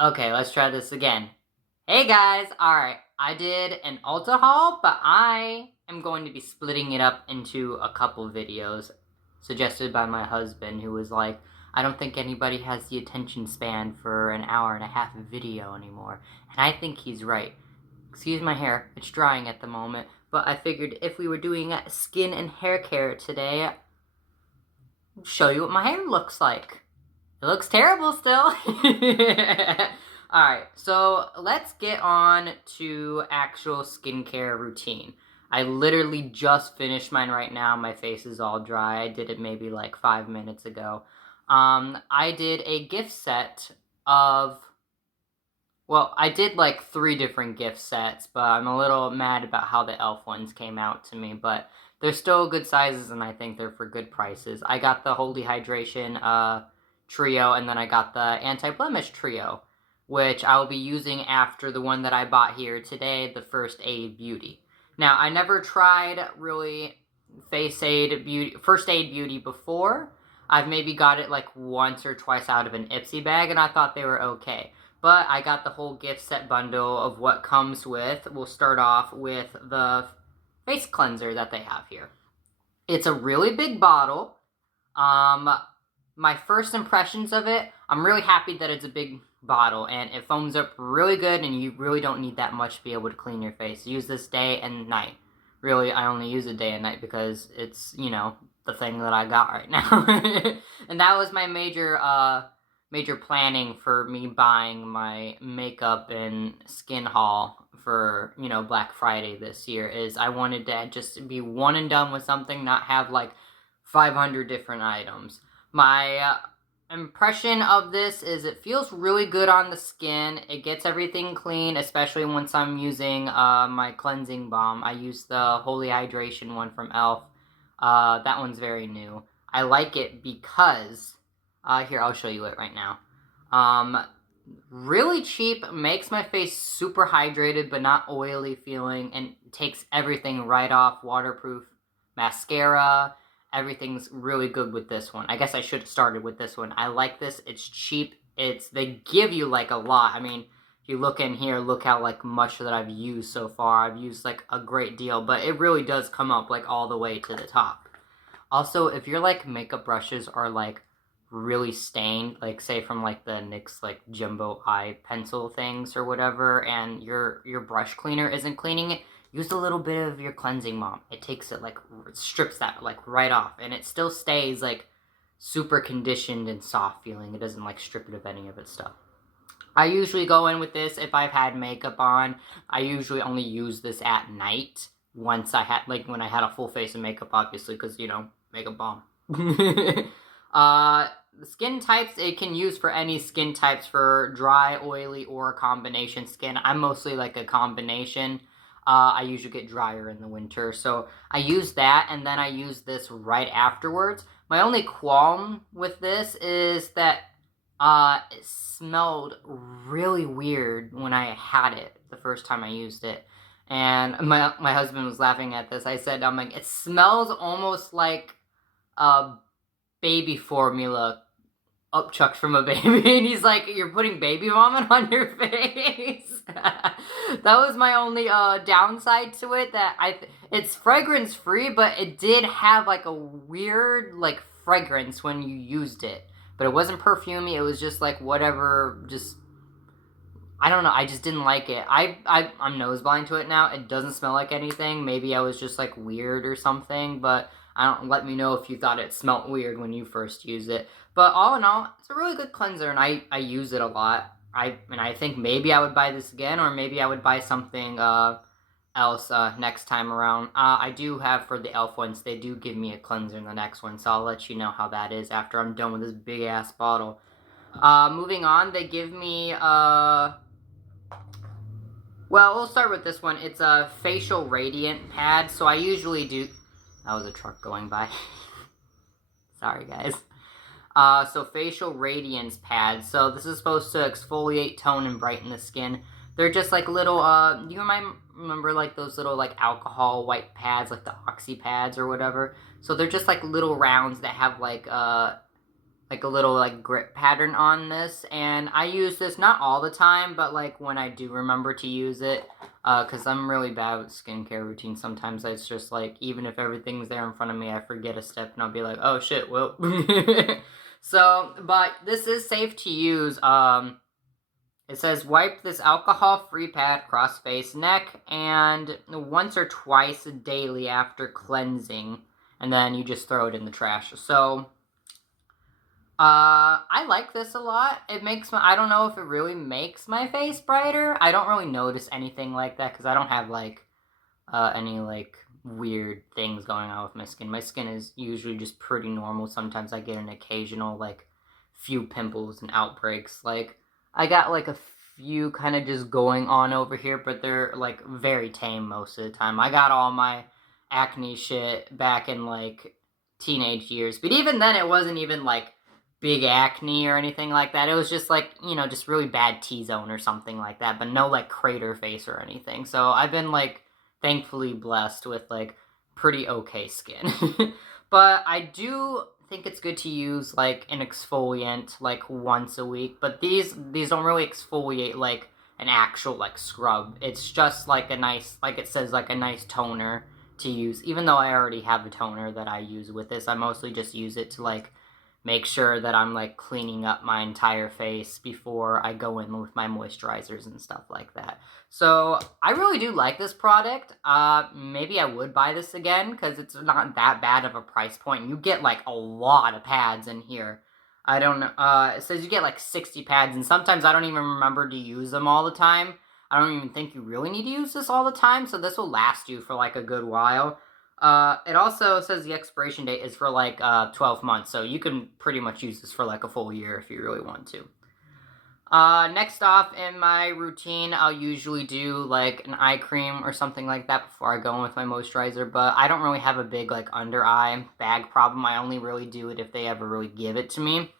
Okay, let's try this again. Hey guys, alright, I did an Ulta haul, but I am going to be splitting it up into a couple videos suggested by my husband, who was like, I don't think anybody has the attention span for an hour and a half of video anymore. And I think he's right. Excuse my hair, it's drying at the moment, but I figured if we were doing skin and hair care today, I'd show you what my hair looks like. It looks terrible still. Alright, so let's get on to actual skincare routine. I literally just finished mine right now. My face is all dry. I did it maybe like 5 minutes ago. I did a gift set of... Well, I did like 3 different gift sets, but I'm a little mad about how the e.l.f. ones came out to me, but they're still good sizes and I think they're for good prices. I got the Holy Hydration trio, and then I got the Anti-Blemish Trio, which I will be using after the one that I bought here today, the First Aid Beauty. Now, I never tried really First Aid Beauty before. I've maybe got it like once or twice out of an Ipsy bag, and I thought they were okay. But I got the whole gift set bundle of what comes with. We'll start off with the face cleanser that they have here. It's a really big bottle. My first impressions of it, I'm really happy that it's a big bottle and it foams up really good, and you really don't need that much to be able to clean your face. Use this day and night. Really, I only use it day and night because it's, you know, the thing that I got right now. And that was my major planning for me buying my makeup and skin haul for, you know, Black Friday this year, is I wanted to just be one and done with something, not have like 500 different items. My impression of this is it feels really good on the skin. It gets everything clean, especially once I'm using my cleansing balm. I use the Holy Hydration one from e.l.f. That one's very new. I like it because, here, I'll show you it right now. Really cheap, makes my face super hydrated but not oily feeling, and takes everything right off. Waterproof mascara. Everything's really good with this one. I guess I should have started with this one. I like this. It's cheap. They give you like a lot. I mean, if you look in here, look how like much that I've used so far. I've used like a great deal, but it really does come up like all the way to the top. Also, if your like makeup brushes are like really stained, like say from like the NYX like jumbo eye pencil things or whatever, and your brush cleaner isn't cleaning it, use a little bit of your cleansing balm. It takes it like, it strips that like right off, and it still stays like super conditioned and soft feeling. It doesn't like strip it of any of its stuff. I usually go in with this if I've had makeup on. I usually only use this at night once I had, like when I had a full face of makeup, obviously, because, you know, makeup balm. Skin types, it can use for any skin types, for dry, oily, or combination skin. I'm mostly like a combination. I usually get drier in the winter, so I use that, and then I use this right afterwards. My only qualm with this is that it smelled really weird when I had it the first time I used it. And my husband was laughing at this. I said, I'm like, it smells almost like baby formula upchucked from a baby. And he's like, you're putting baby vomit on your face? That was my only downside to it. That it's fragrance free, but it did have like a weird like fragrance when you used it. But it wasn't perfumey. It was just like whatever, just, I don't know, I just didn't like it. I'm nose blind to it now. It doesn't smell like anything. Maybe I was just like weird or something, but let me know if you thought it smelled weird when you first used it. But all in all, it's a really good cleanser, and I use it a lot. I think maybe I would buy this again, or maybe I would buy something else next time around. I do have, for the e.l.f. ones, they do give me a cleanser in the next one, so I'll let you know how that is after I'm done with this big ass bottle. Moving on, they give me well, we'll start with this one. It's a facial radiant pad. So I usually do... That was a truck going by. Sorry, guys. So facial radiance pads. So this is supposed to exfoliate, tone, and brighten the skin. They're just like little, do you remember like those little like alcohol white pads, like the Oxy pads or whatever? So they're just like little rounds that have like like a little like grip pattern on this, and I use this not all the time, but like when I do remember to use it, because I'm really bad with skincare routine. Sometimes it's just like, even if everything's there in front of me, I forget a step and I'll be like, oh shit, well. So, but this is safe to use. It says wipe this alcohol-free pad across face, neck, and once or twice daily after cleansing, and then you just throw it in the trash. So, I like this a lot. It makes I don't know if it really makes my face brighter. I don't really notice anything like that because I don't have like any like weird things going on with my skin. My skin is usually just pretty normal. Sometimes I get an occasional like few pimples and outbreaks. Like I got like a few kind of just going on over here, but they're like very tame most of the time. I got all my acne shit back in like teenage years, but even then it wasn't even like big acne or anything like that. It was just like, you know, just really bad T-zone or something like that, but no like crater face or anything. So I've been like thankfully blessed with like pretty okay skin. But I do think it's good to use like an exfoliant like once a week, but these don't really exfoliate like an actual like scrub. It's just like a nice, like it says, like a nice toner to use. Even though I already have a toner that I use with this, I mostly just use it to like make sure that I'm like cleaning up my entire face before I go in with my moisturizers and stuff like that. So I really do like this product. Maybe I would buy this again because it's not that bad of a price point. You get like a lot of pads in here. I don't know. It says you get like 60 pads, and sometimes I don't even remember to use them all the time. I don't even think you really need to use this all the time, so this will last you for like a good while. It also says the expiration date is for like 12 months, so you can pretty much use this for like a full year if you really want to. Next off in my routine, I'll usually do like an eye cream or something like that before I go in with my moisturizer, but I don't really have a big like under eye bag problem. I only really do it if they ever really give it to me.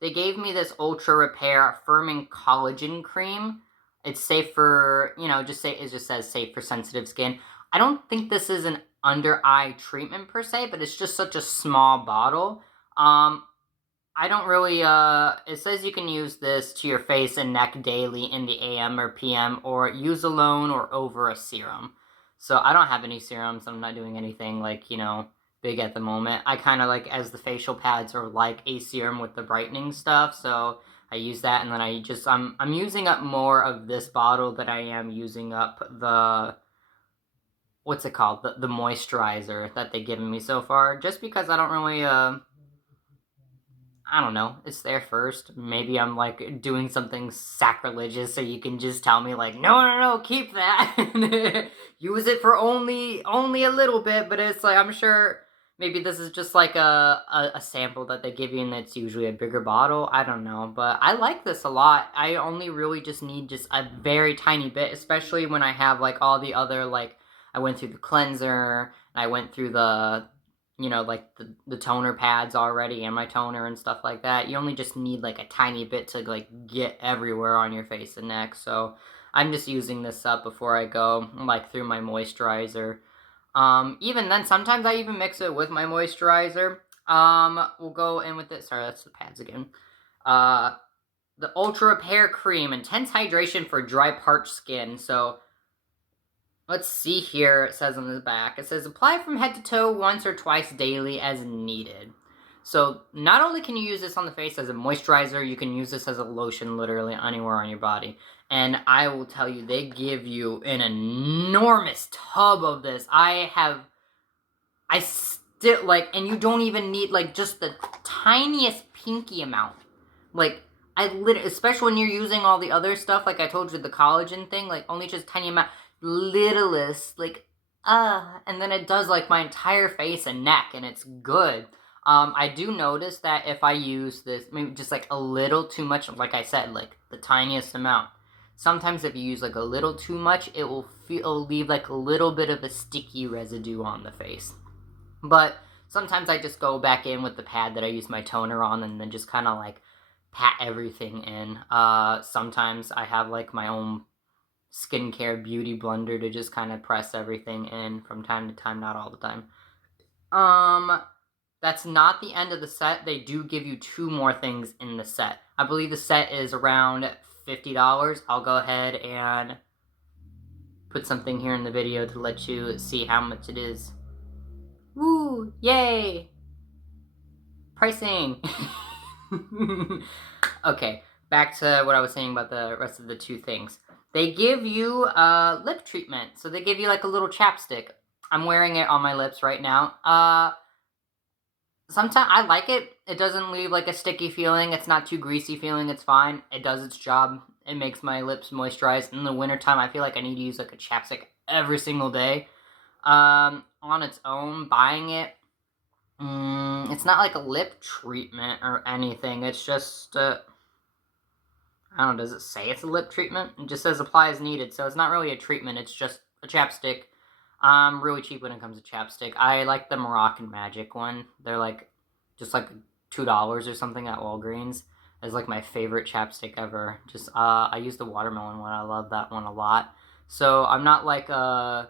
They gave me this Ultra Repair Firming Collagen Cream. It's safe for, you know, it just says safe for sensitive skin. I don't think this is an under eye treatment per se, but it's just such a small bottle. I don't really, it says you can use this to your face and neck daily in the AM or PM, or use alone or over a serum. So I don't have any serums. I'm not doing anything like, you know, big at the moment. I kind of like, as the facial pads are like a serum with the brightening stuff, so I use that, and then I'm using up more of this bottle than I am using up the, what's it called, the moisturizer that they've given me so far, just because I don't really, I don't know, it's there first. Maybe I'm like doing something sacrilegious, so you can just tell me like, no, keep that. Use it for only a little bit, but it's like, I'm sure maybe this is just like a sample that they give you, and it's usually a bigger bottle. I don't know, but I like this a lot. I only really just need just a very tiny bit, especially when I have like all the other, like, I went through the cleanser, and I went through the, you know, like the toner pads already, and my toner and stuff like that. You only just need like a tiny bit to like get everywhere on your face and neck. So I'm just using this up before I go like through my moisturizer. Even then, sometimes I even mix it with my moisturizer. We'll go in with it. Sorry, that's the pads again. The Ultra Repair Cream, intense hydration for dry, parched skin. So let's see here, it says on the back. It says, apply from head to toe once or twice daily as needed. So, not only can you use this on the face as a moisturizer, you can use this as a lotion literally anywhere on your body. And I will tell you, they give you an enormous tub of this. I still, like, and you don't even need, like, just the tiniest pinky amount. Like, especially when you're using all the other stuff, like I told you, the collagen thing, like, only just tiny amount, littlest, like, and then it does, like, my entire face and neck, and it's good. I do notice that if I use this, maybe just, like, a little too much, like I said, like, the tiniest amount, sometimes if you use, like, a little too much, it'll leave, like, a little bit of a sticky residue on the face. But sometimes I just go back in with the pad that I use my toner on, and then just kind of, like, pat everything in. Sometimes I have, like, my own skincare beauty blender to just kind of press everything in from time to time, not all the time. that's not the end of the set. They do give you 2 more things in the set. I believe the set is around $50. I'll go ahead and put something here in the video to let you see how much it is. Woo! Yay! Pricing! Okay, back to what I was saying about the rest of the 2 things. They give you a lip treatment. So they give you like a little chapstick. I'm wearing it on my lips right now. Sometimes I like it. It doesn't leave like a sticky feeling. It's not too greasy feeling. It's fine. It does its job. It makes my lips moisturize. In the wintertime, I feel like I need to use like a chapstick every single day. On its own, buying it, it's not like a lip treatment or anything. It's just, I don't know, does it say it's a lip treatment? It just says apply as needed, so it's not really a treatment. It's just a chapstick. I'm really cheap when it comes to chapstick. I like the Moroccan Magic one. They're like, just like $2 or something at Walgreens. It's like my favorite chapstick ever. Just, I use the watermelon one. I love that one a lot. So I'm not like a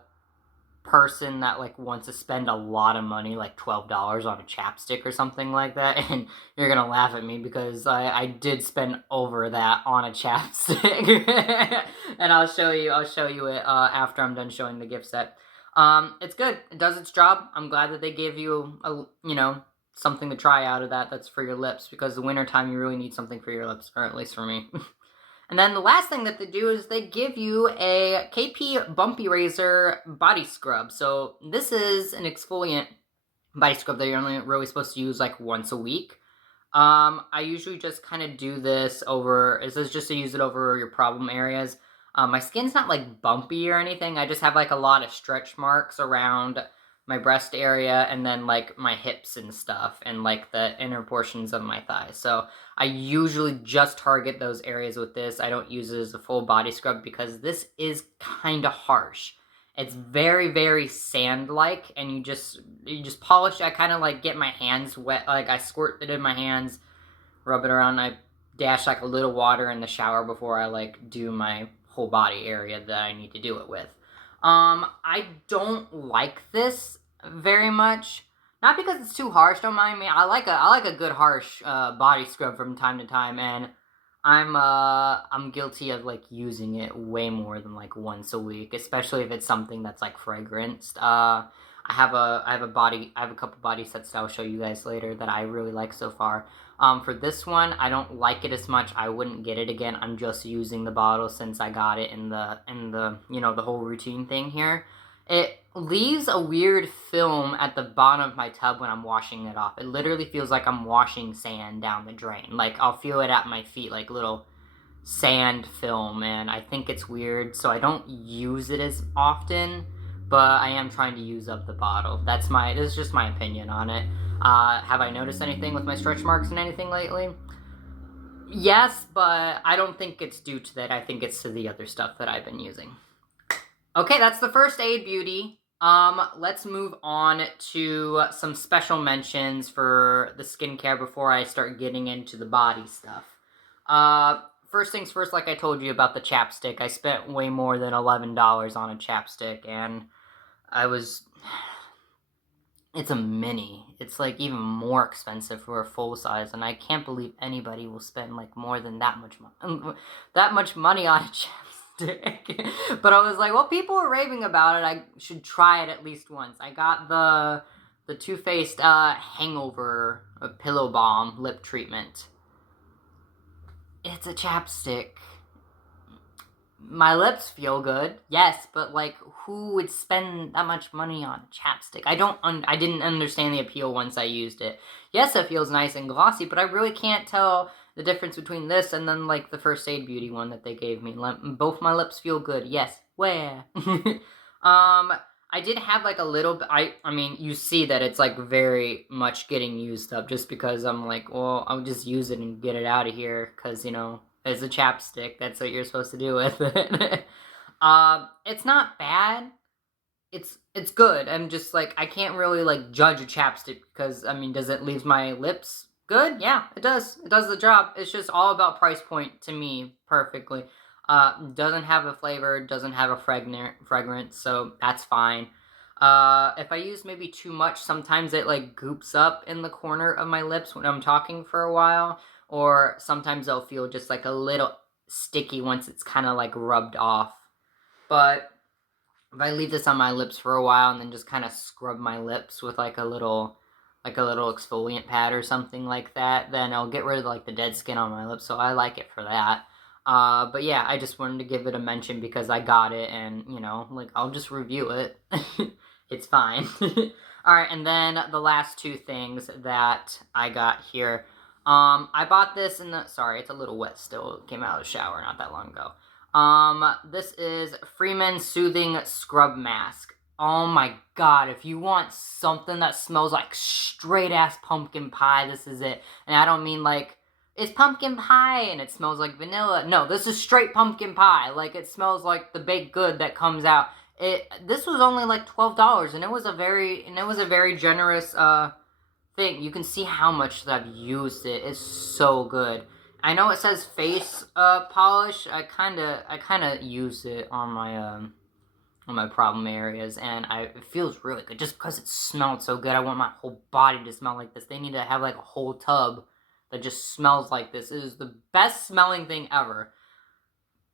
person that like wants to spend a lot of money, like $12 on a chapstick or something like that, and you're gonna laugh at me because I did spend over that on a chapstick. And I'll show you it after I'm done showing the gift set. It's good. It does its job. I'm glad that they give you something to try out of that's for your lips, because the wintertime you really need something for your lips, or at least for me. And then the last thing that they do is they give you a KP Bumpy Razor body scrub. So this is an exfoliant body scrub that you're only really supposed to use like once a week. I usually just kind of do this over, it says just to use it over your problem areas. My skin's not like bumpy or anything. I just have like a lot of stretch marks around my breast area and then like my hips and stuff and like the inner portions of my thighs. So I usually just target those areas with this. I don't use it as a full body scrub because this is kind of harsh. It's very, very sand-like, and you just polish. I kind of like get my hands wet, like I squirt it in my hands, rub it around. I dash like a little water in the shower before I like do my whole body area that I need to do it with. I don't like this very much. Not because it's too harsh, don't mind me. I like a good harsh body scrub from time to time, and I'm guilty of like using it way more than like once a week, especially if it's something that's like fragranced. I have a couple body sets that I'll show you guys later that I really like so far. For this one, I don't like it as much. I wouldn't get it again. I'm just using the bottle since I got it in the the whole routine thing here. It leaves a weird film at the bottom of my tub when I'm washing it off. It literally feels like I'm washing sand down the drain. Like, I'll feel it at my feet, like little sand film, and I think it's weird, so I don't use it as often, but I am trying to use up the bottle. This is just my opinion on it. Have I noticed anything with my stretch marks and anything lately? Yes, but I don't think it's due to that. I think it's to the other stuff that I've been using. Okay, that's the first aid beauty. Let's move on to some special mentions for the skincare before I start getting into the body stuff. First things first, like I told you about the chapstick, I spent way more than $11 on a chapstick, and it's a mini. It's like even more expensive for a full size, and I can't believe anybody will spend like more than that much money on a chapstick. But I was like, well, people are raving about it. I should try it at least once. I got the Too Faced Hangover Pillow Balm lip treatment. It's a chapstick. My lips feel good, yes, but like, who would spend that much money on chapstick? I didn't understand the appeal once I used it. Yes, it feels nice and glossy, but I really can't tell the difference between this and then like the First Aid Beauty one that they gave me. Both my lips feel good, yes. Where? I did have like a little bit, I mean, you see that it's like very much getting used up just because I'm like, well, I'll just use it and get it out of here, because, it's a chapstick. That's what you're supposed to do with it. It's not bad. It's good. I'm just like, I can't really like judge a chapstick because, I mean, does it leave my lips good? Yeah, it does. It does the job. It's just all about price point to me perfectly. Doesn't have a flavor, doesn't have a fragrance, so that's fine. If I use maybe too much, sometimes it like goops up in the corner of my lips when I'm talking for a while, or sometimes they'll feel just like a little sticky once it's kind of like rubbed off. But if I leave this on my lips for a while and then just kind of scrub my lips with like a little exfoliant pad or something like that, then I'll get rid of like the dead skin on my lips, so I like it for that. But yeah, I just wanted to give it a mention because I got it, and, you know, like, I'll just review it. It's fine. Alright, and then the last two things that I got here. I bought this in the... Sorry, it's a little wet still. It came out of the shower not that long ago. This is Freeman Soothing Scrub Mask. Oh my god, if you want something that smells like straight-ass pumpkin pie, this is it. And I don't mean like, it's pumpkin pie and it smells like vanilla. No, this is straight pumpkin pie. Like, it smells like the baked good that comes out. This was only like $12, and it was a very generous, thing. You can see how much I've used it. It's so good. I know it says face polish. I kind of use it on my problem areas, and it feels really good just because it smelled so good. I want my whole body to smell like this. They need to have like a whole tub that just smells like this. It is the best smelling thing ever.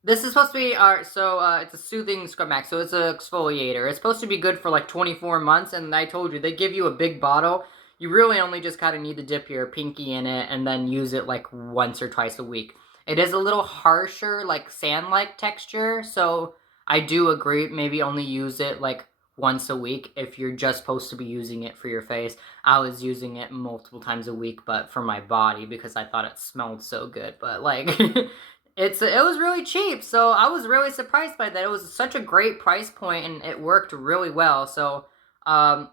This is supposed to be, it's a soothing scrub mask, so it's an exfoliator. It's supposed to be good for like 24 months, and I told you, they give you a big bottle. You really only just kind of need to dip your pinky in it and then use it like once or twice a week. It is a little harsher, like sand-like texture, so I do agree, maybe only use it like once a week if you're just supposed to be using it for your face. I was using it multiple times a week, but for my body because I thought it smelled so good, but like... It was really cheap, so I was really surprised by that. It was such a great price point, and it worked really well. So, it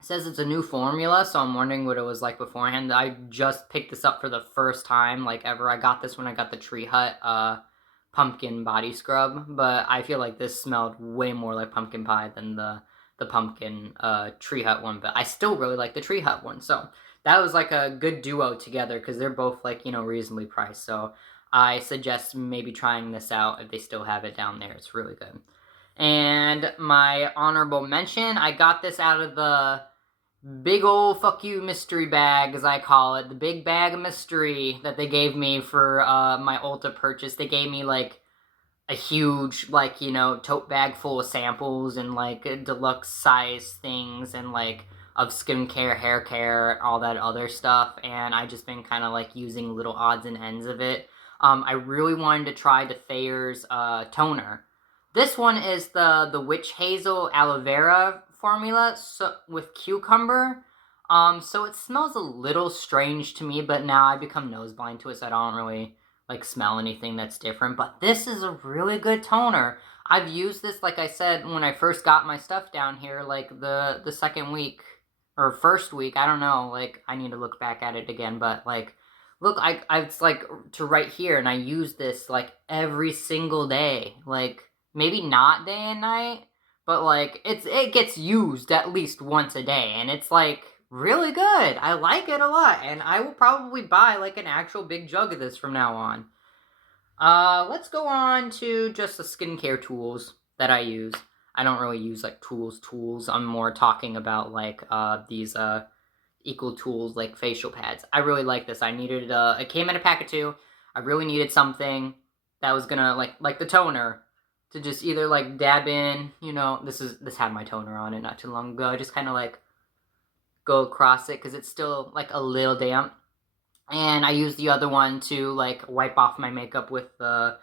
says it's a new formula, so I'm wondering what it was like beforehand. I just picked this up for the first time, like, ever. I got this when I got the Tree Hut, pumpkin body scrub, but I feel like this smelled way more like pumpkin pie than the pumpkin, Tree Hut one, but I still really like the Tree Hut one, so that was, like, a good duo together, because they're both, like, you know, reasonably priced, so... I suggest maybe trying this out if they still have it down there. It's really good. And my honorable mention, I got this out of the big old fuck you mystery bag, as I call it. The big bag of mystery that they gave me for my Ulta purchase. They gave me, like, a huge, like, you know, tote bag full of samples and, like, deluxe size things and, like, of skincare, hair care, all that other stuff. And I just been kind of, like, using little odds and ends of it. I really wanted to try the Thayer's toner. This one is the Witch Hazel Aloe Vera formula with cucumber. So it smells a little strange to me, but now I become nose blind to it, so I don't really like smell anything that's different. But this is a really good toner. I've used this, like I said, when I first got my stuff down here, like the second week or first week. I don't know. Like, I need to look back at it again, but like. Look, it's like to right here, and I use this like every single day. Like, maybe not day and night, but like it gets used at least once a day, and it's like really good. I like it a lot, and I will probably buy like an actual big jug of this from now on. Let's go on to just the skincare tools that I use. I don't really use like tools. I'm more talking about like these Equal Tools, like, facial pads. I really like this. I needed, it came in a pack of 2. I really needed something that was gonna, like the toner, to just either, like, dab in, you know, this had my toner on it not too long ago. I just kind of, like, go across it, because it's still, like, a little damp. And I use the other one to, like, wipe off my makeup with the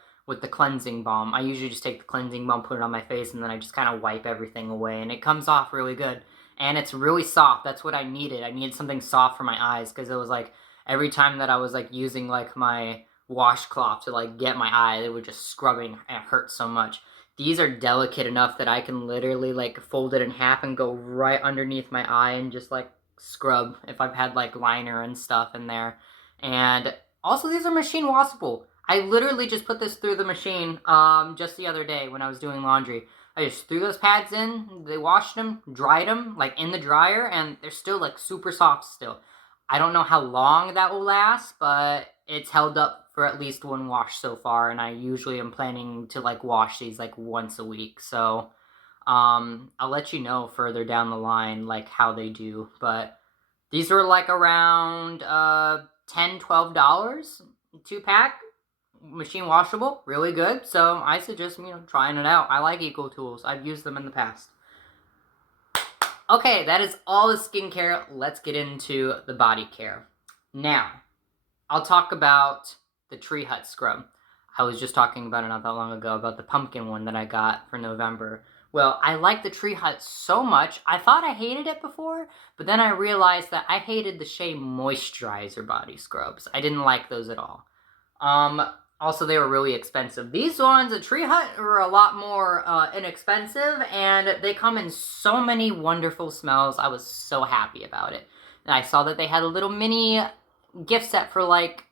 cleansing balm. I usually just take the cleansing balm, put it on my face, and then I just kind of wipe everything away, and it comes off really good. And it's really soft. That's what I needed. I needed something soft for my eyes, because it was like every time that I was like using like my washcloth to like get my eye, they were just scrubbing and it hurt so much. These are delicate enough that I can literally like fold it in half and go right underneath my eye and just like scrub if I've had like liner and stuff in there. And also these are machine washable. I literally just put this through the machine just the other day when I was doing laundry. I just threw those pads in, they washed them, dried them, like, in the dryer, and they're still, like, super soft still. I don't know how long that will last, but it's held up for at least one wash so far, and I usually am planning to, like, wash these, like, once a week, so, I'll let you know further down the line, like, how they do, but these were, like, around, $10, $12, 2-pack, machine washable, really good, so I suggest, trying it out. I like Eco Tools. I've used them in the past. Okay, that is all the skincare. Let's get into the body care. Now, I'll talk about the Tree Hut scrub. I was just talking about it not that long ago, about the pumpkin one that I got for November. Well, I like the Tree Hut so much. I thought I hated it before, but then I realized that I hated the Shea Moisturizer body scrubs. I didn't like those at all. Also, they were really expensive. These ones at Tree Hut were a lot more inexpensive, and they come in so many wonderful smells. I was so happy about it. And I saw that they had a little mini gift set for like,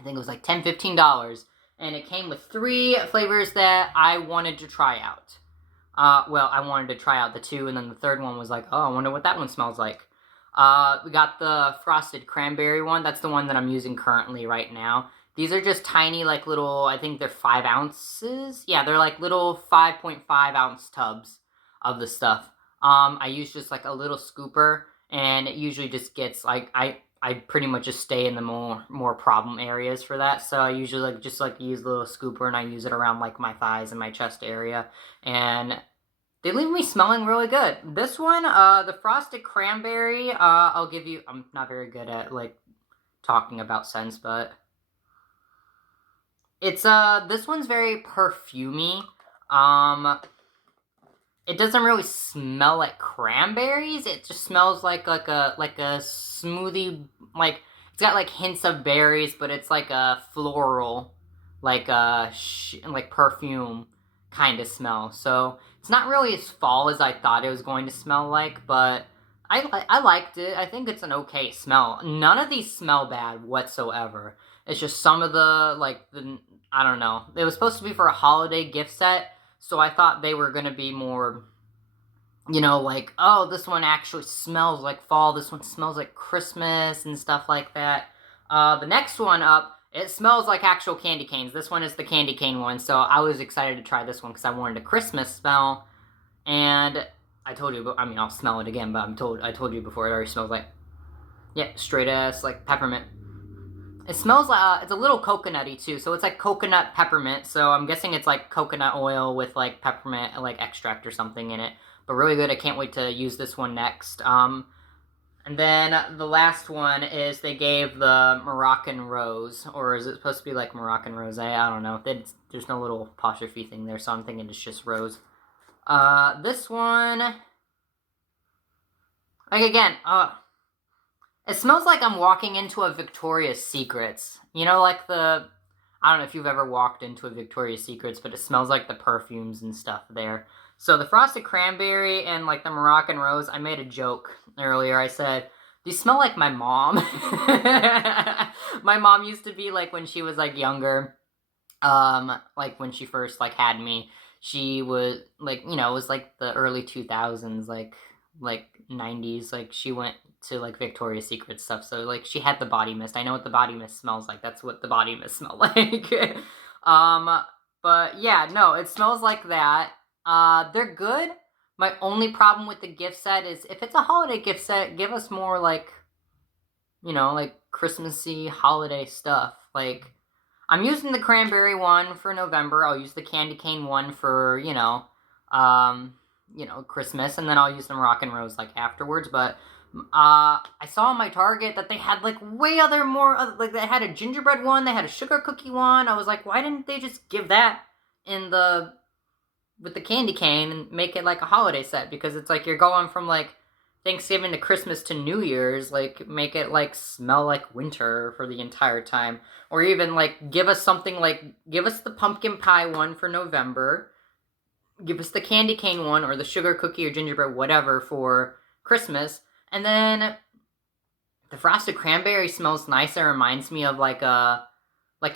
I think it was like $10, $15. And it came with 3 flavors that I wanted to try out. Well, I wanted to try out the 2, and then the third one was like, oh, I wonder what that one smells like. We got the frosted cranberry one. That's the one that I'm using currently right now. These are just tiny, like, little, I think they're 5 ounces. Yeah, they're like little 5.5 ounce tubs of the stuff. I use just like a little scooper, and it usually just gets, like, I pretty much just stay in the more problem areas for that. So I usually just use a little scooper, and I use it around like my thighs and my chest area. And they leave me smelling really good. This one, the frosted cranberry, I'll give you, I'm not very good at like talking about scents, but it's, this one's very perfumey. It doesn't really smell like cranberries. It just smells like a smoothie, like, it's got like hints of berries, but it's like a floral, like like perfume kind of smell. So it's not really as fall as I thought it was going to smell like, but I liked it. I think it's an okay smell. None of these smell bad whatsoever. It's just some of the, like, I don't know. It was supposed to be for a holiday gift set, so I thought they were going to be more, like, oh, this one actually smells like fall, this one smells like Christmas, and stuff like that. The next one up, it smells like actual candy canes. This one is the candy cane one, so I was excited to try this one because I wanted a Christmas smell, and I told you, I mean, I'll smell it again, but I told you before, it already smells like, yeah, straight ass, like, peppermint. It smells like, it's a little coconutty too, so it's like coconut peppermint, so I'm guessing it's like coconut oil with like peppermint, like extract or something in it, but really good. I can't wait to use this one next. And then the last one is they gave the Moroccan Rose, or is it supposed to be like Moroccan Rose? I don't know. There's no little apostrophe thing there, so I'm thinking it's just Rose. This one, like, again, it smells like I'm walking into a Victoria's Secrets. Like I don't know if you've ever walked into a Victoria's Secrets, but it smells like the perfumes and stuff there. So the frosted cranberry and like the Moroccan Rose, I made a joke earlier. I said, these smell like my mom. My mom used to be like, when she was like younger, like when she first like had me, she was like, it was like the early 2000s, like 90s, like she went to like Victoria's Secret stuff, so like she had the body mist. I know what the body mist smells like. That's what the body mist smelled like. But yeah, no, it smells like that. They're good. My only problem with the gift set is, if it's a holiday gift set, give us more like, like Christmassy holiday stuff. Like, I'm using the cranberry one for November. I'll use the candy cane one for, Christmas, and then I'll use the Moroccan Rose like afterwards. But I saw in my Target that they had like like they had a gingerbread one, they had a sugar cookie one. I was like, why didn't they just give that with the candy cane and make it like a holiday set? Because it's like you're going from like Thanksgiving to Christmas to New Year's, like make it like smell like winter for the entire time. Or even like give us something like, give us the pumpkin pie one for November, give us the candy cane one or the sugar cookie or gingerbread, whatever, for Christmas. And then the frosted cranberry smells nice. It reminds me of like a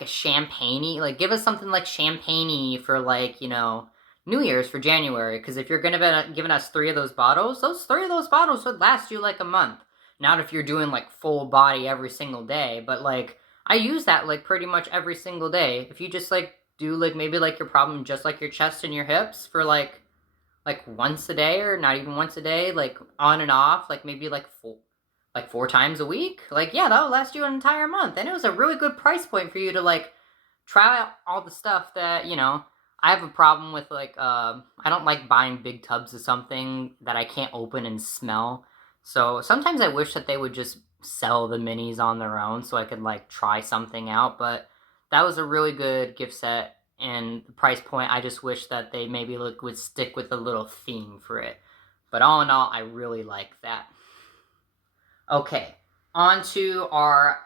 champagne-y. Like, give us something like champagne-y for like, New Year's, for January. Because if you're going to be giving us 3 of those 3 of those bottles would last you like a month. Not if you're doing like full body every single day. But like, I use that like pretty much every single day. If you just like do like maybe like your problem just like your chest and your hips for like like once a day, or not even once a day, like on and off, like maybe like 4 times a week. Like, yeah, that'll last you an entire month. And it was a really good price point for you to like try out all the stuff that, you know, I have a problem with, like, I don't like buying big tubs of something that I can't open and smell. So sometimes I wish that they would just sell the minis on their own so I could, like, try something out. But that was a really good gift set, and the price point, I just wish that they maybe would stick with a little theme for it. But all in all, I really like that. Okay, on to our,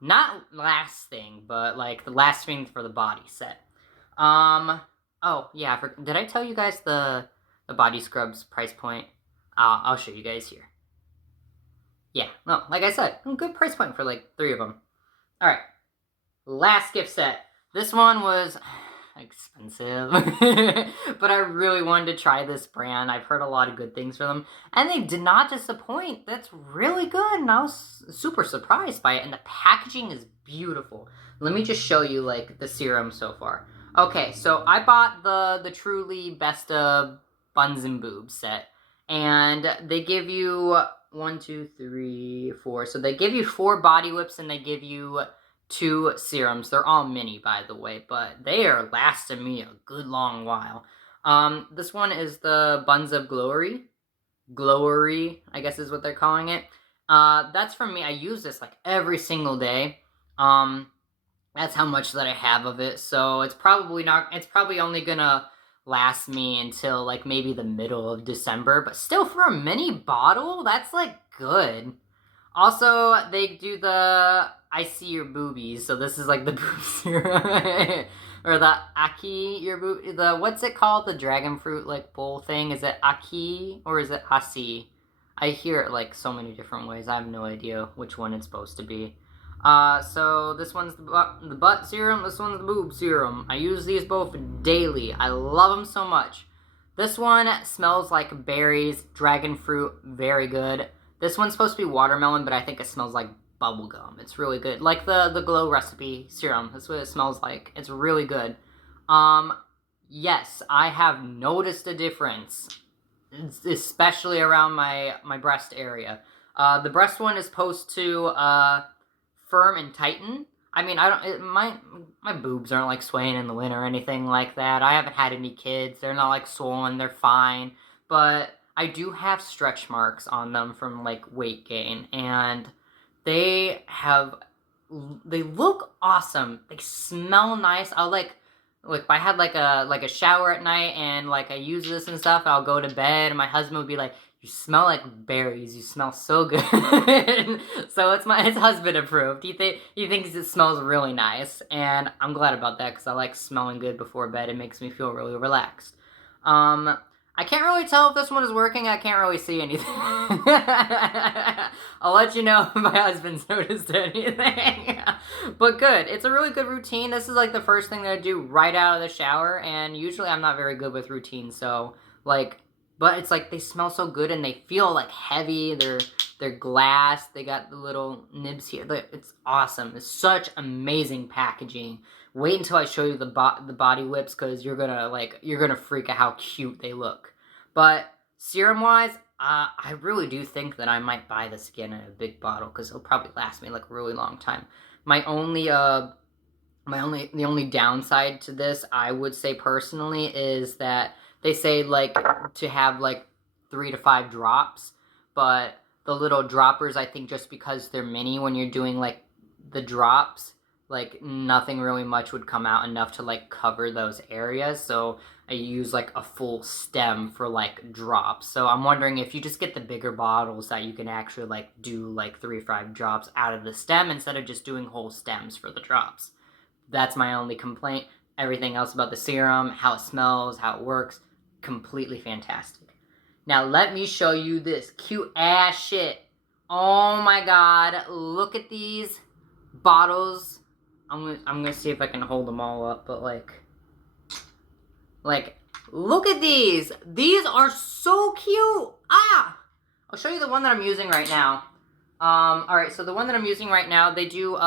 not last thing, but like the last thing for the body set. Oh yeah, did I tell you guys the body scrubs price point? I'll show you guys here. Yeah, no, like I said, good price point for like 3 of them. All right, last gift set. This one was expensive, but I really wanted to try this brand. I've heard a lot of good things from them, and they did not disappoint. That's really good, and I was super surprised by it, and the packaging is beautiful. Let me just show you, like, the serum so far. Okay, so I bought the Truly Best of Buns and Boobs set, and they give you 1, 2, 3, 4. So they give you 4 body whips, and they give you 2 serums. They're all mini, by the way, but they are lasting me a good long while. This one is the Buns of Glory. Glory, I guess is what they're calling it. That's from me. I use this like every single day. That's how much that I have of it. So it's probably only gonna last me until like maybe the middle of December, but still for a mini bottle, that's like good. Also, they do the I see your boobies, so this is like the boob serum. Or the Aki, what's it called? The dragon fruit, like, bowl thing? Is it Aki, or is it Asi? I hear it, like, so many different ways. I have no idea which one it's supposed to be. So this one's the butt serum, this one's the boob serum. I use these both daily. I love them so much. This one smells like berries, dragon fruit, very good. This one's supposed to be watermelon, but I think it smells like bubblegum. It's really good. Like the Glow Recipe serum. That's what it smells like. It's really good. Yes, I have noticed a difference, especially around my breast area. The breast one is supposed to firm and tighten. I mean, my boobs aren't like swaying in the wind or anything like that. I haven't had any kids. They're not like swollen. They're fine. But I do have stretch marks on them from like weight gain, and they look awesome. They smell nice. I'll like if I had like a shower at night and like I use this and stuff, I'll go to bed and my husband would be like, "You smell like berries. You smell so good." So it's husband approved. He thinks it smells really nice, and I'm glad about that because I like smelling good before bed. It makes me feel really relaxed. I can't really tell if this one is working. I can't really see anything. I'll let you know if my husband's noticed anything. But good. It's a really good routine. This is like the first thing that I do right out of the shower, and usually I'm not very good with routines, so like, but it's like they smell so good and they feel like heavy. They're glass. They got the little nibs here. It's awesome. It's such amazing packaging. Wait until I show you the body whips, because you're gonna freak out how cute they look. But serum wise, I really do think that I might buy this again in a big bottle, because it'll probably last me like a really long time. The only downside to this, I would say personally, is that they say like to have like 3 to 5 drops, but the little droppers, I think just because they're mini, when you're doing like the drops, like nothing really much would come out enough to like cover those areas. So I use like a full stem for like drops. So I'm wondering if you just get the bigger bottles that you can actually like do like 3 or 5 drops out of the stem instead of just doing whole stems for the drops. That's my only complaint. Everything else about the serum, how it smells, how it works, completely fantastic. Now let me show you this cute ass shit. Oh my god, look at these bottles. I'm gonna see if I can hold them all up, but like, look at these. These are so cute. I'll show you the one that I'm using right now. Alright, so the one that I'm using right now, they do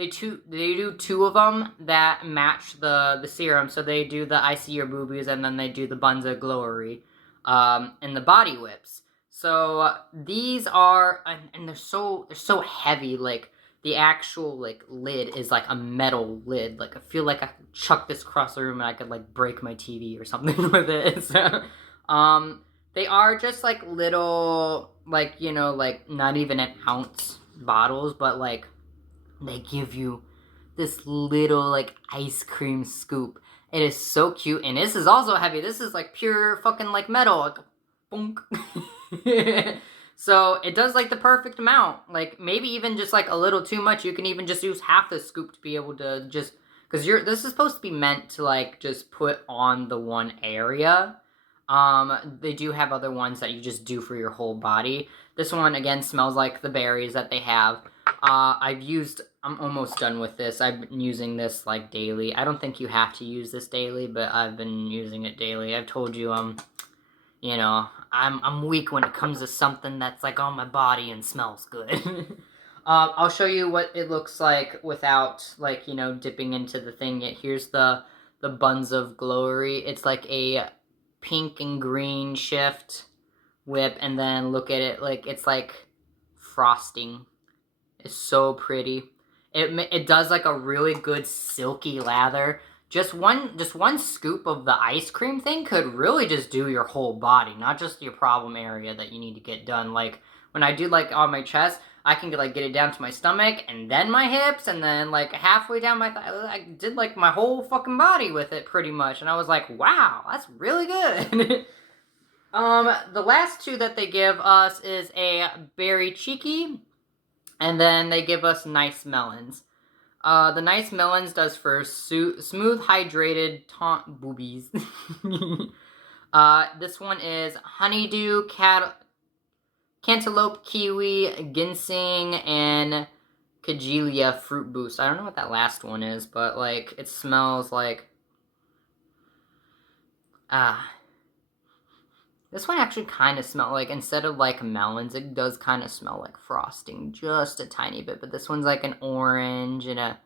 they do 2 of them that match the serum. So they do the I See Your Boobies, and then they do the Buns of Glory, and the body whips. So these are, and they're so heavy. Like the actual like lid is like a metal lid. Like I feel like I could chuck this across the room and I could like break my TV or something with it. So, they are just like little, like, you know, like not even an ounce bottles, but like they give you this little like ice cream scoop. It is so cute, and this is also heavy. This is like pure fucking like metal, like bonk. So it does like the perfect amount. Like maybe even just like a little too much. You can even just use half the scoop to be able to just, because this is supposed to be meant to like just put on the one area. They do have other ones that you just do for your whole body. This one again smells like the berries that they have. I'm almost done with this. I've been using this like daily. I don't think you have to use this daily, but I've been using it daily. I've told you, you know, I'm weak when it comes to something that's like on my body and smells good. I'll show you what it looks like without, like, you know, dipping into the thing yet. Here's the Buns of Glory. It's like a pink and green shift whip, and then look at it, like it's like frosting. It's so pretty. It does like a really good silky lather. Just one scoop of the ice cream thing could really just do your whole body, not just your problem area that you need to get done. Like when I do like on my chest, I can like get it down to my stomach and then my hips and then like halfway down my thigh. I did like my whole fucking body with it pretty much, and I was like, wow, that's really good. The last 2 that they give us is a Berry Cheeky, and then they give us Nice Melons. The Nice Melons does for smooth, hydrated boobies. This one is honeydew, cantaloupe, kiwi, ginseng, and Cagelia fruit boost. I don't know what that last one is, but like it smells like this one actually kind of smells like, instead of like melons, it does kind of smell like frosting, just a tiny bit. But this one's like an orange, and it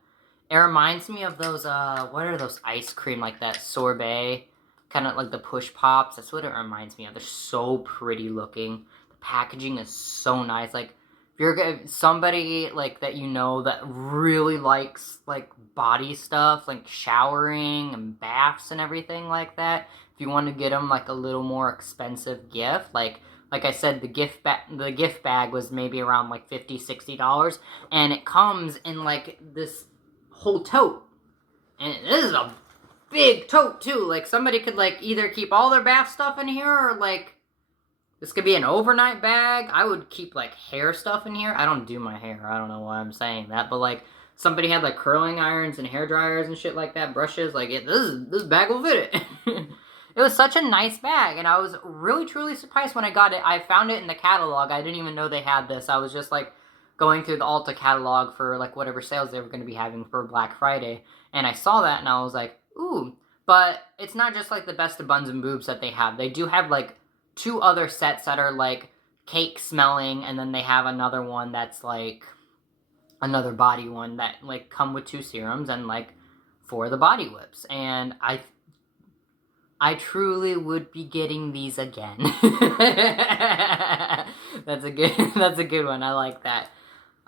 reminds me of those, what are those ice cream, like that sorbet, kind of like the push pops. That's what it reminds me of. They're so pretty looking. The packaging is so nice. Like, if you're somebody like that, you know, that really likes like body stuff, like showering and baths and everything like that. If you want to get them like a little more expensive gift, like I said, the gift bag was maybe around like $50-$60, and it comes in like this whole tote, and this is a big tote too. Like somebody could like either keep all their bath stuff in here, or like this could be an overnight bag. I would keep like hair stuff in here. I don't do my hair. I don't know why I'm saying that, but like somebody had like curling irons and hair dryers and shit like that, brushes. Like this bag will fit it. It was such a nice bag, and I was really, truly surprised when I got it. I found it in the catalog. I didn't even know they had this. I was just, like, going through the Ulta catalog for, like, whatever sales they were going to be having for Black Friday, and I saw that, and I was like, ooh. But it's not just, like, the best of Buns and Boobs that they have. They do have, like, 2 other sets that are, like, cake smelling, and then they have another one that's, like, another body one that, like, come with 2 serums and, like, 4 of the body whips. And I truly would be getting these again. That's a good one. I like that.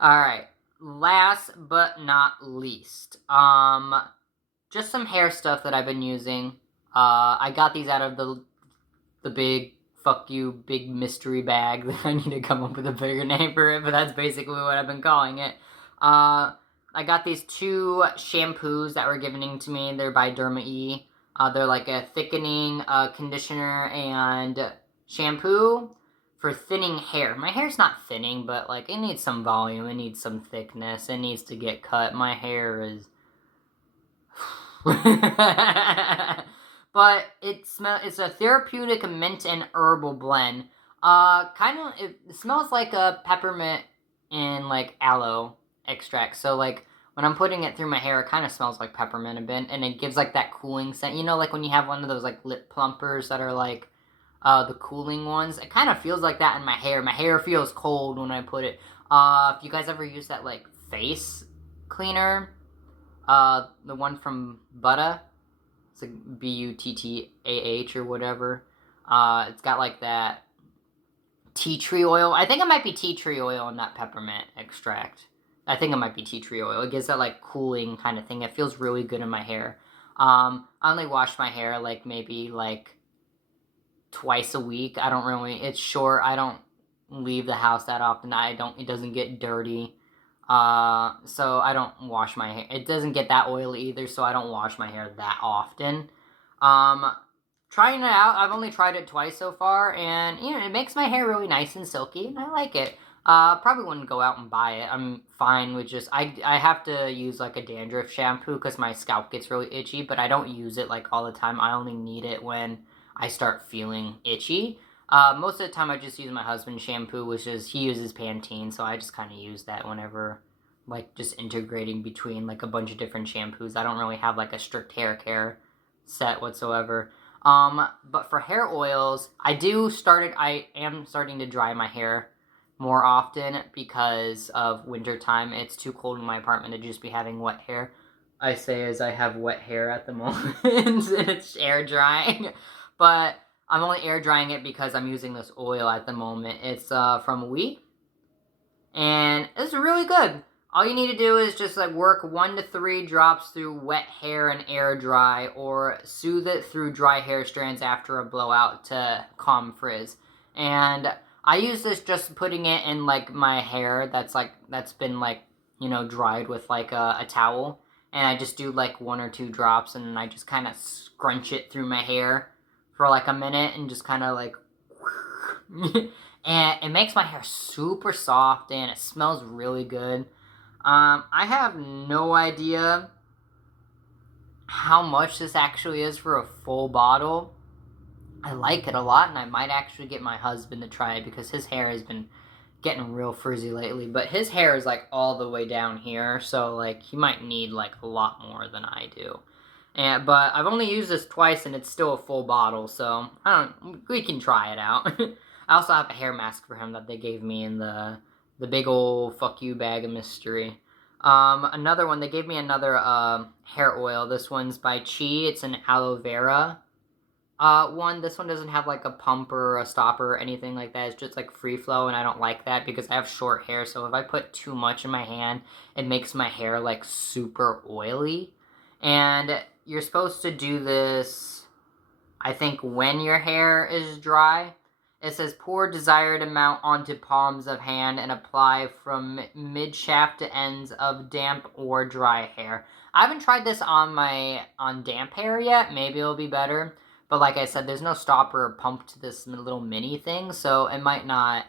Alright. Last but not least. Just some hair stuff that I've been using. I got these out of the big fuck you big mystery bag. I need to come up with a bigger name for it, but that's basically what I've been calling it. I got these 2 shampoos that were given to me. They're by Derma E. They're like a thickening conditioner and shampoo for thinning hair. My hair's not thinning, but like it needs some volume, it needs some thickness, it needs to get cut. My hair is... But it's a therapeutic mint and herbal blend. It smells like a peppermint and like aloe extract. So like when I'm putting it through my hair, it kind of smells like peppermint a bit, and it gives like that cooling scent. You know, like when you have one of those like lip plumpers that are like the cooling ones. It kind of feels like that in my hair. My hair feels cold when I put it. If you guys ever use that like face cleaner. The one from Butta. It's like Buttaah or whatever. It's got like that tea tree oil. I think it might be tea tree oil and not peppermint extract. I think it might be tea tree oil. It gives that like cooling kind of thing. It feels really good in my hair. I only wash my hair like maybe like twice a week. I don't really, it's short. I don't leave the house that often. It doesn't get dirty. So I don't wash my hair. It doesn't get that oily either, so I don't wash my hair that often. Trying it out, I've only tried it twice so far, and, you know, it makes my hair really nice and silky, and I like it. Probably wouldn't go out and buy it. I'm fine with just, I have to use, like, a dandruff shampoo, because my scalp gets really itchy, but I don't use it, like, all the time. I only need it when I start feeling itchy. Most of the time I just use my husband's shampoo, which is, he uses Pantene, so I just kind of use that whenever, like, just integrating between, like, a bunch of different shampoos. I don't really have, like, a strict hair care set whatsoever. But for hair oils, I am starting to dry my hair more often because of winter time. It's too cold in my apartment to just be having wet hair. I say as I have wet hair at the moment, and it's air drying. But I'm only air drying it because I'm using this oil at the moment. It's from Wheat, and it's really good. All you need to do is just like work 1 to 3 drops through wet hair and air dry, or soothe it through dry hair strands after a blowout to calm frizz. And I use this just putting it in like my hair that's been like, you know, dried with like a towel. And I just do like 1 or 2 drops, and I just kind of scrunch it through my hair for like a minute and just kind of like and it makes my hair super soft and it smells really good. I have no idea how much this actually is for a full bottle. I like it a lot, and I might actually get my husband to try it because his hair has been getting real frizzy lately. But his hair is like all the way down here, so like he might need like a lot more than I do. But I've only used this twice, and it's still a full bottle, so we can try it out. I also have a hair mask for him that they gave me in the big old fuck you bag of mystery. Another one, they gave me another hair oil. This one's by Chi. It's an aloe vera one. This one doesn't have like a pump or a stopper or anything like that. It's just like free flow, and I don't like that because I have short hair, so if I put too much in my hand, it makes my hair like super oily. And you're supposed to do this, I think, when your hair is dry. It says pour desired amount onto palms of hand and apply from mid-shaft to ends of damp or dry hair. I haven't tried this on damp hair yet. Maybe it'll be better. But like I said, there's no stopper or pump to this little mini thing, so it might not...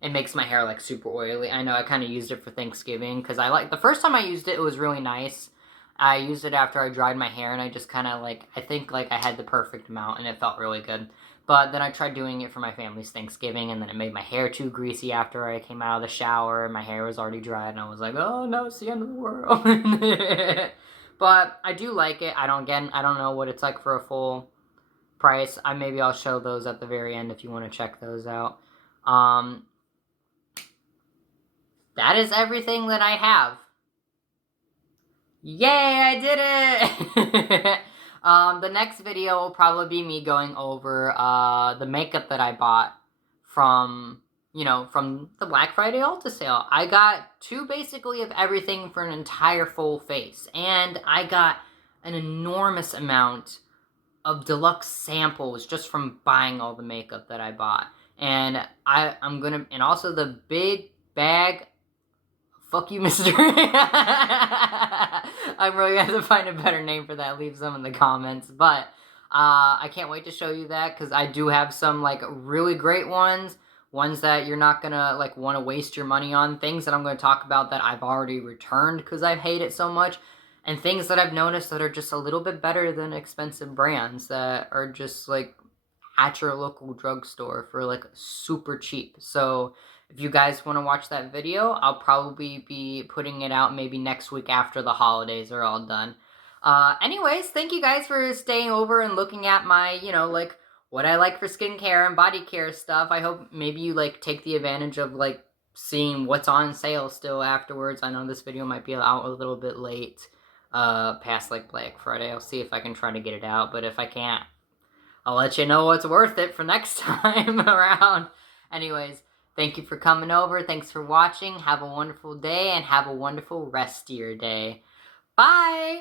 It makes my hair like super oily. I know I kind of used it for Thanksgiving because the first time I used it, it was really nice. I used it after I dried my hair, and I just kind of like, I think like I had the perfect amount, and it felt really good. But then I tried doing it for my family's Thanksgiving, and then it made my hair too greasy after I came out of the shower, and my hair was already dried, and I was like, oh no, it's the end of the world. But I do like it. I don't know what it's like for a full price. Maybe I'll show those at the very end if you want to check those out. That is everything that I have. Yay, I did it! The next video will probably be me going over the makeup that I bought from the Black Friday Ulta sale. I got 2 basically of everything for an entire full face, and I got an enormous amount of deluxe samples just from buying all the makeup that I bought. And and also the big bag. Fuck you, mister. I'm really going to have to find a better name for that. Leave some in the comments. But I can't wait to show you that because I do have some like really great ones. Ones that you're not going to like want to waste your money on. Things that I'm going to talk about that I've already returned because I hate it so much. And things that I've noticed that are just a little bit better than expensive brands that are just like at your local drugstore for like super cheap. So if you guys want to watch that video, I'll probably be putting it out maybe next week after the holidays are all done. Anyways, thank you guys for staying over and looking at my, what I like for skincare and body care stuff. I hope maybe you, take the advantage of, seeing what's on sale still afterwards. I know this video might be out a little bit late, past like Black Friday. I'll see if I can try to get it out, but if I can't, I'll let you know what's worth it for next time around. Anyways, thank you for coming over. Thanks for watching. Have a wonderful day and have a wonderful rest of your day. Bye!